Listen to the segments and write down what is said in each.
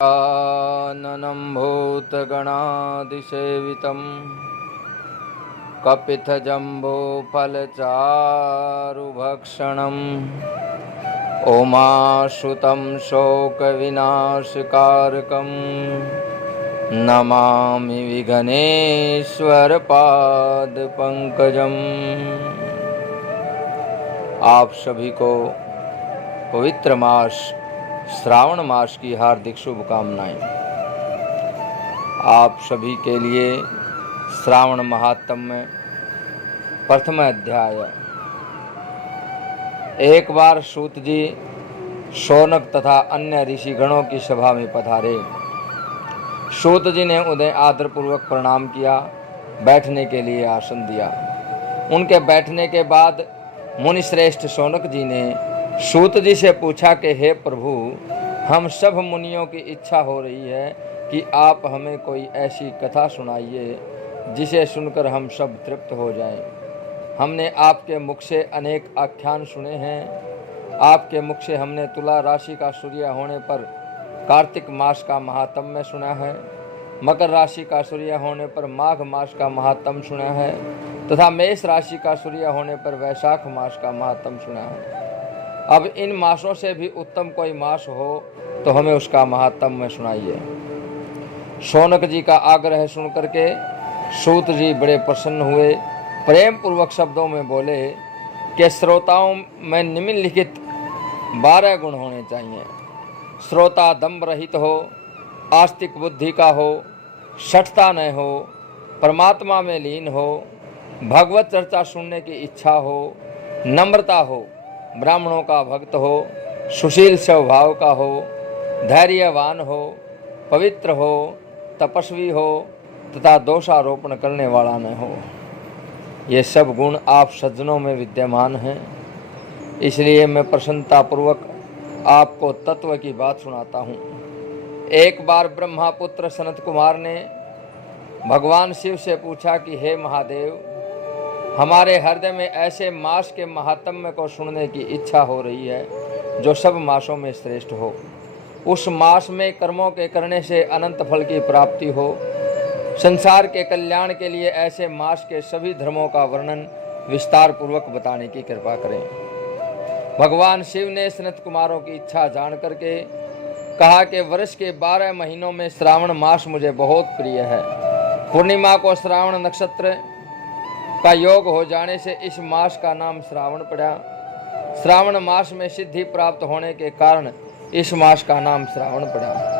काननं भूतगणादिसेवितं कपितजम्बूफलचारुभक्षणम् उमाश्रुतं शोकविनाशकारकं नमामि विघ्नेश्वरपादपङ्कजम्। आप सभी को पवित्र मास श्रावण मास की हार्दिक शुभकामनाएं। आप सभी के लिए श्रावण महात्म्य प्रथम अध्याय। एक बार सूत जी शौनक तथा अन्य ऋषिगणों की सभा में पधारे। सूत जी ने उन्हें आदरपूर्वक प्रणाम किया, बैठने के लिए आसन दिया। उनके बैठने के बाद मुनिश्रेष्ठ शौनक जी ने सूत जी से पूछा कि हे प्रभु, हम सब मुनियों की इच्छा हो रही है कि आप हमें कोई ऐसी कथा सुनाइए जिसे सुनकर हम सब तृप्त हो जाएं। हमने आपके मुख से अनेक आख्यान सुने हैं। आपके मुख से हमने तुला राशि का सूर्य होने पर कार्तिक मास का महात्म्य सुना है, मकर राशि का सूर्य होने पर माघ मास का महात्म्य सुना है तथा मेष राशि का सूर्य होने पर वैशाख मास का महात्म्य सुना है। अब इन मासों से भी उत्तम कोई मास हो तो हमें उसका महात्म्य सुनाइए। शौनक जी का आग्रह सुनकर के सूत जी बड़े प्रसन्न हुए। प्रेम पूर्वक शब्दों में बोले कि श्रोताओं में निम्नलिखित 12 गुण होने चाहिए। श्रोता दंभ रहित हो, आस्तिक बुद्धि का हो, शठता न हो, परमात्मा में लीन हो, भगवत चर्चा सुनने की इच्छा हो, नम्रता हो, ब्राह्मणों का भक्त हो, सुशील स्वभाव का हो, धैर्यवान हो, पवित्र हो, तपस्वी हो तथा दोषारोपण करने वाला न हो। ये सब गुण आप सज्जनों में विद्यमान हैं। इसलिए मैं प्रसन्नतापूर्वक आपको तत्व की बात सुनाता हूँ। एक बार ब्रह्मापुत्र सनत कुमार ने भगवान शिव से पूछा कि हे महादेव, हमारे हृदय में ऐसे मास के महात्म्य को सुनने की इच्छा हो रही है जो सब मासों में श्रेष्ठ हो। उस मास में कर्मों के करने से अनंत फल की प्राप्ति हो। संसार के कल्याण के लिए ऐसे मास के सभी धर्मों का वर्णन विस्तार पूर्वक बताने की कृपा करें। भगवान शिव ने सनत कुमारों की इच्छा जान करके कहा कि वर्ष के 12 महीनों में श्रावण मास मुझे बहुत प्रिय है। पूर्णिमा को श्रावण नक्षत्र का योग हो जाने से इस मास का नाम श्रावण पड़ा। श्रावण मास में सिद्धि प्राप्त होने के कारण इस मास का नाम श्रावण पड़ा।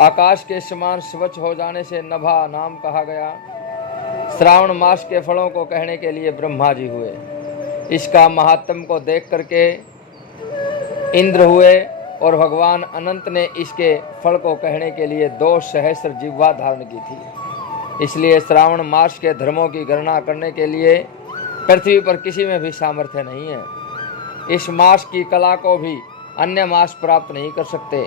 आकाश के समान स्वच्छ हो जाने से नभा नाम कहा गया। श्रावण मास के फलों को कहने के लिए ब्रह्मा जी हुए। इसका महात्म्य को देख करके इंद्र हुए और भगवान अनंत ने इसके फल को कहने के लिए 2 सहस्त्र जिह्वा धारण की थी। इसलिए श्रावण मास के धर्मों की गणना करने के लिए पृथ्वी पर किसी में भी सामर्थ्य नहीं है। इस मास की कला को भी अन्य मास प्राप्त नहीं कर सकते।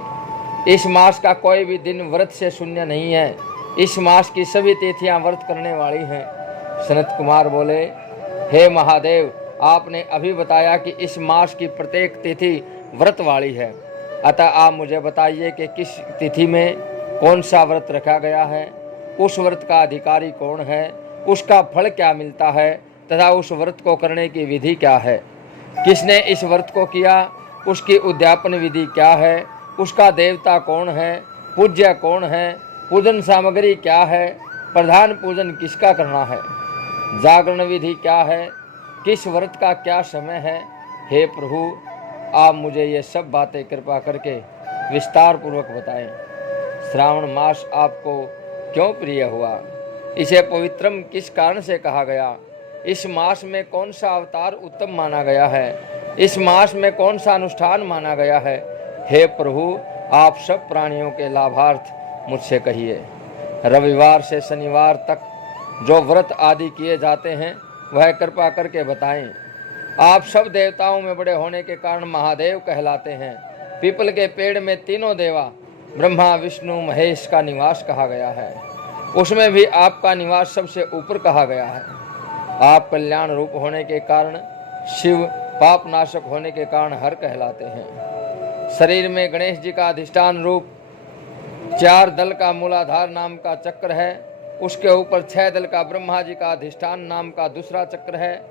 इस मास का कोई भी दिन व्रत से शून्य नहीं है। इस मास की सभी तिथियां व्रत करने वाली हैं। सनत कुमार बोले, हे महादेव, आपने अभी बताया कि इस मास की प्रत्येक तिथि व्रत वाली है, अतः आप मुझे बताइए कि किस तिथि में कौन सा व्रत रखा गया है, उस व्रत का अधिकारी कौन है, उसका फल क्या मिलता है तथा उस व्रत को करने की विधि क्या है, किसने इस व्रत को किया, उसकी उद्यापन विधि क्या है, उसका देवता कौन है, पूज्य कौन है, पूजन सामग्री क्या है, प्रधान पूजन किसका करना है, जागरण विधि क्या है, किस व्रत का क्या समय है। हे प्रभु, आप मुझे ये सब बातें कृपा करके विस्तार पूर्वक बताएं। श्रावण मास आपको क्यों प्रिय हुआ, इसे पवित्रम किस कारण से कहा गया, इस मास में कौन सा अवतार उत्तम माना गया है, इस मास में कौन सा अनुष्ठान माना गया है। हे प्रभु, आप सब प्राणियों के लाभार्थ मुझसे कहिए। रविवार से शनिवार तक जो व्रत आदि किए जाते हैं वह कृपा करके बताएं। आप सब देवताओं में बड़े होने के कारण महादेव कहलाते हैं। पीपल के पेड़ में तीनों देवा ब्रह्मा विष्णु महेश का निवास कहा गया है, उसमें भी आपका निवास सबसे ऊपर कहा गया है। आप कल्याण रूप होने के कारण शिव, पाप नाशक होने के कारण हर कहलाते हैं। शरीर में गणेश जी का अधिष्ठान रूप 4 दल का मूलाधार नाम का चक्र है, उसके ऊपर 6 दल का ब्रह्मा जी का अधिष्ठान नाम का दूसरा चक्र है,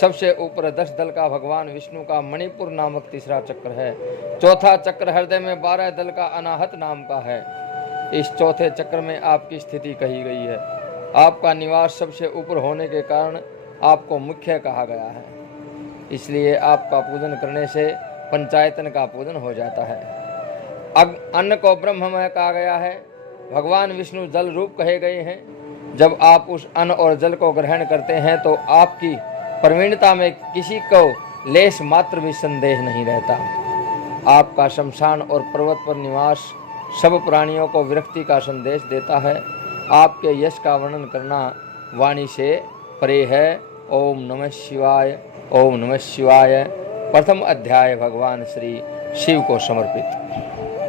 सबसे ऊपर 10 दल का भगवान विष्णु का मणिपुर नामक तीसरा चक्र है, चौथा चक्र हृदय में 12 दल का अनाहत नाम का है। इस चौथे चक्र में आपकी स्थिति कही गई है। आपका निवास सबसे ऊपर होने के कारण आपको मुख्य कहा गया है, इसलिए आपका पूजन करने से पंचायतन का पूजन हो जाता है। अब अन्न को ब्रह्ममय कहा गया है। भगवान विष्णु जल रूप कहे गए हैं। जब आप उस अन्न और जल को ग्रहण करते हैं तो आपकी प्रवीणता में किसी को लेश मात्र भी संदेह नहीं रहता। आपका शमशान और पर्वत पर निवास सब प्राणियों को विरक्ति का संदेश देता है। आपके यश का वर्णन करना वाणी से परे है। ओम नमः शिवाय, ओम नमः शिवाय। प्रथम अध्याय भगवान श्री शिव को समर्पित।